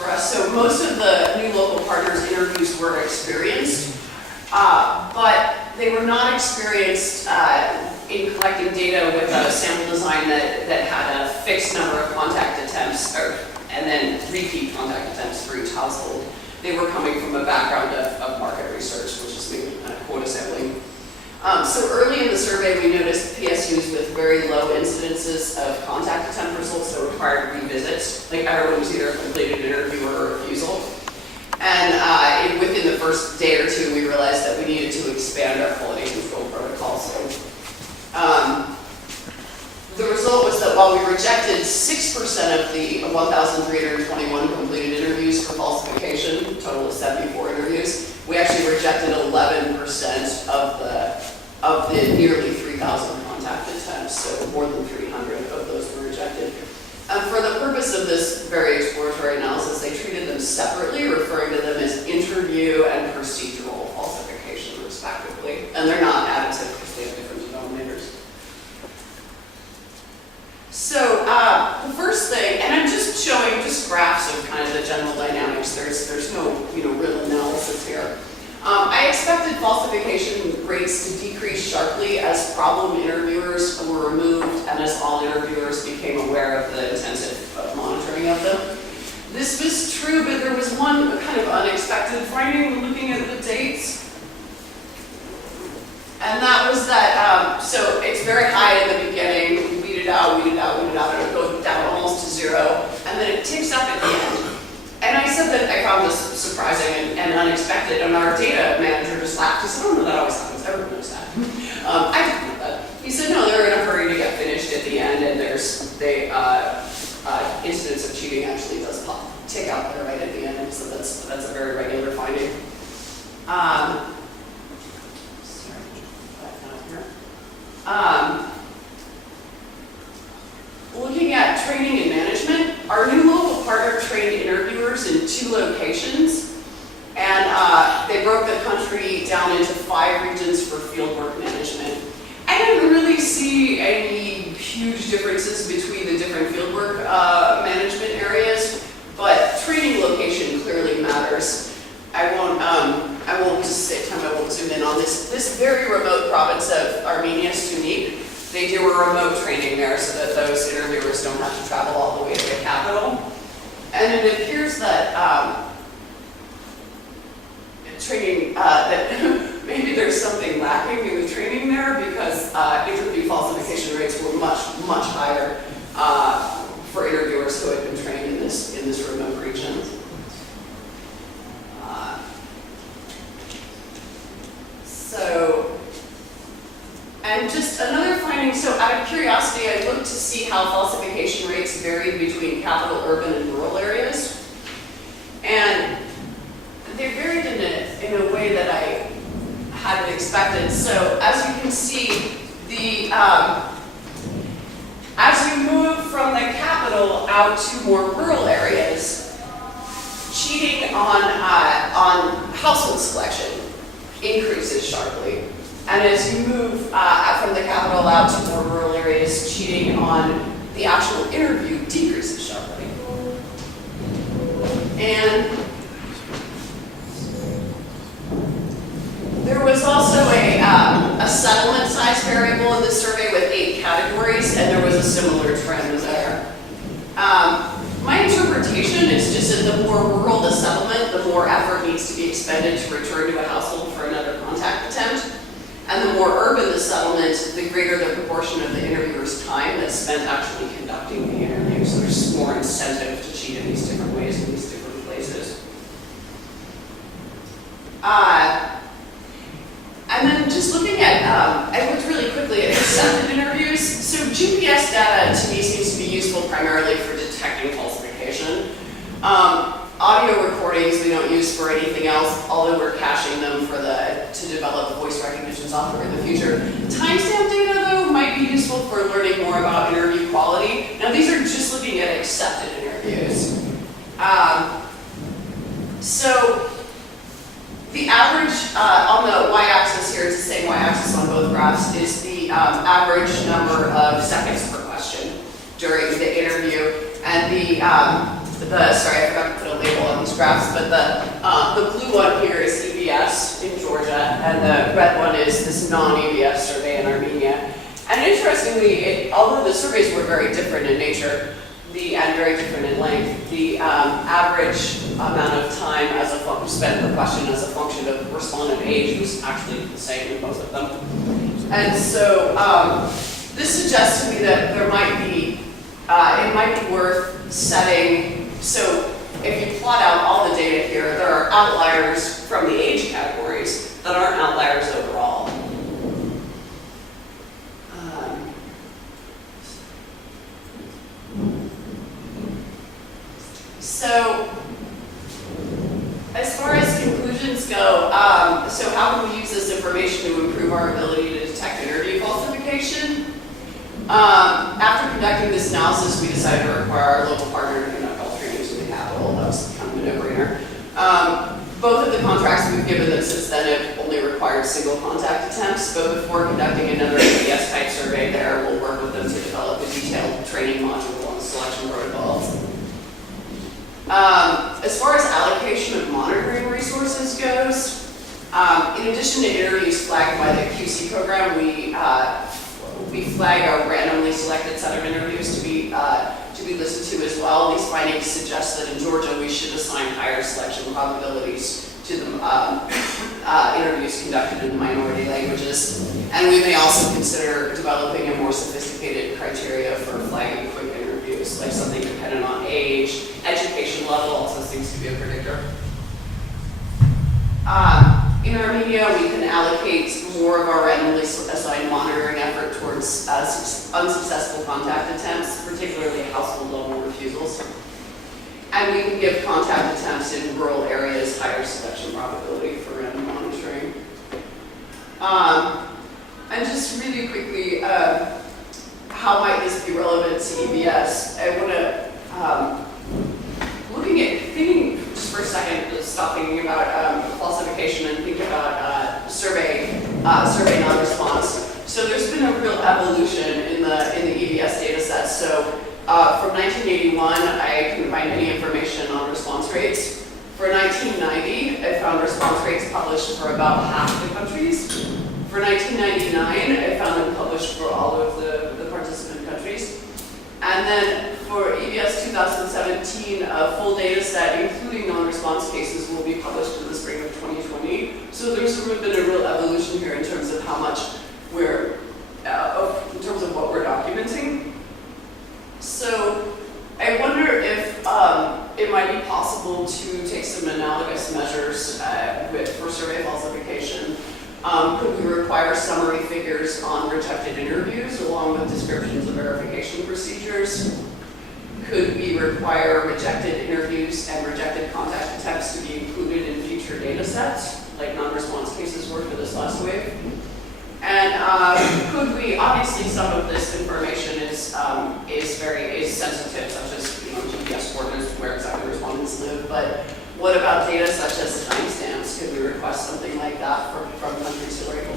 for us. So most of the new local partners interviews were experienced, but they were not experienced in collecting data with a sample design that had a fixed number of contact attempts, and then repeat contact attempts for each household. They were coming from a background of market research, which is maybe kind of quota sampling. So early in the survey, we noticed PSUs with very low incidences of contact attempt results that required revisits. Like everyone was either a completed interview or a refusal. And within the first day or two, we realized that we needed to expand our quality control protocol. So the result was that while we rejected 6% of the 1,321 completed interviews for falsification, a total of 74 interviews, we actually rejected 11% of the nearly 3,000 contact attempts, so more than 300 of those were rejected. For the purpose of this very exploratory analysis, they treated them separately, referring to them as interview and procedural falsification, respectively. And they're not additive because they have different denominators. So the first thing, and I'm just showing graphs of kind of the general dynamics. There's no real analysis here. I expected falsification rates to decrease sharply as problem interviewers were removed and as all interviewers became aware of the intensive monitoring of them. This was true, but there was one kind of unexpected finding looking at the dates. And that was that, so it's very high in the beginning, we weed it out, and it would go down almost to zero, and then it ticks up at the end. And I said that I found this surprising and unexpected, and our data manager just laughed. He said, "Oh no, that always happens. Everyone knows that." I didn't know that. He said, "No, they're in a hurry to get finished at the end, and incidents of cheating actually does tick out there right at the end, so that's a very regular finding." Looking at training and management, our new local partner trained interviewers in 2 locations, and they broke the country down into 5 regions for fieldwork management. I didn't really see any huge differences between the different fieldwork management areas, but training location clearly matters. I won't just save time, I won't zoom in on this very remote province of Armenia, Sunik. They do a remote training there so that those interviewers don't have to travel all the way to the capital. And it appears that that maybe there's something lacking in the training there because interview falsification rates were much higher for interviewers who had been trained in this remote region. And just another finding, so out of curiosity, I looked to see how falsification rates varied between capital, urban, and rural areas. And they varied in a way that I hadn't expected. So as you can see, as you move from the capital out to more rural areas, cheating on household selection increases sharply. And as you move from the capital out to more rural areas, cheating on the actual interview decreases sharply. And there was also a settlement size variable in the survey with 8 categories, and there was a similar trend there. My interpretation is just that the more rural the settlement, the more effort needs to be expended to return to a household for another contact attempt. And the more urban the settlement, the greater the proportion of the interviewer's time that's spent actually conducting the interview. So there's more incentive to cheat in these different ways in these different places. And then just looking at, I looked really quickly at intercepted interviews. So GPS data to me seems to be useful primarily for detecting falsification. Audio recordings we don't use for anything else, although we're caching them to develop voice recognition software in the future. Timestamp data, though, might be useful for learning more about interview quality. Now, these are just looking at accepted interviews. So the average on the y-axis here, it's the same y-axis on both graphs, is the average number of seconds per question during the interview. And sorry, I forgot to put a label these graphs, but the blue one here is EVS in Georgia, and the red one is this non-EVS survey in Armenia. And interestingly, although the surveys were very different in nature, and very different in length, the average amount of time as a spent per question as a function of respondent age was actually the same in both of them. And so this suggests to me that there might be, it might be worth setting, so if you plot out all the data here, there are outliers from the age categories that aren't outliers overall. So, as far as conclusions go, so how can we use this information to improve our ability to detect interview falsification? After conducting this analysis, we decided to require our local partner to conduct all trainings in the capital. That was kind of a no-brainer. Both of the contracts we've given them since then have only required single contact attempts, but before conducting another EVS type survey there, we'll work with them to develop a detailed training module on the selection protocols. As far as allocation of monitoring resources goes, in addition to interviews flagged by the QC program, we flag our randomly selected set of interviews to be listened to as well. These findings suggest that in Georgia we should assign higher selection probabilities to the interviews conducted in minority languages. And we may also consider developing a more sophisticated criteria for flagging quick interviews, like something dependent on age, education level also seems to be a predictor. In Armenia, we can allocate more of our randomly assigned monitoring effort towards unsuccessful contact attempts, particularly household level refusals. And we can give contact attempts in rural areas higher selection probability for random monitoring. And just really quickly, how might this be relevant to EVS? I want to, thinking just for a second, stop thinking about falsification and think about survey non-response. So there's been a real evolution in the EVS data sets. So from 1981, I couldn't find any information on response rates. For 1990, I found response rates published for about half the countries. For 1999, I found them published for all of the participant countries. And then for EVS 2017, a full data set, including non-response cases, will be published in the spring of 2020. So there's sort of been a real evolution here in terms of how much we're, in terms of what we're documenting. So I wonder if it might be possible to take some analogous measures for survey falsification. Could we require summary figures on rejected interviews along with descriptions of verification procedures? Could we require rejected interviews and rejected contact attempts to be included in future data sets, like non-response cases were for this last wave? And could we, obviously some of this information is sensitive, such as GPS coordinates, where exactly respondents live, but what about data such as timestamps? Could we request something like that from countries who are able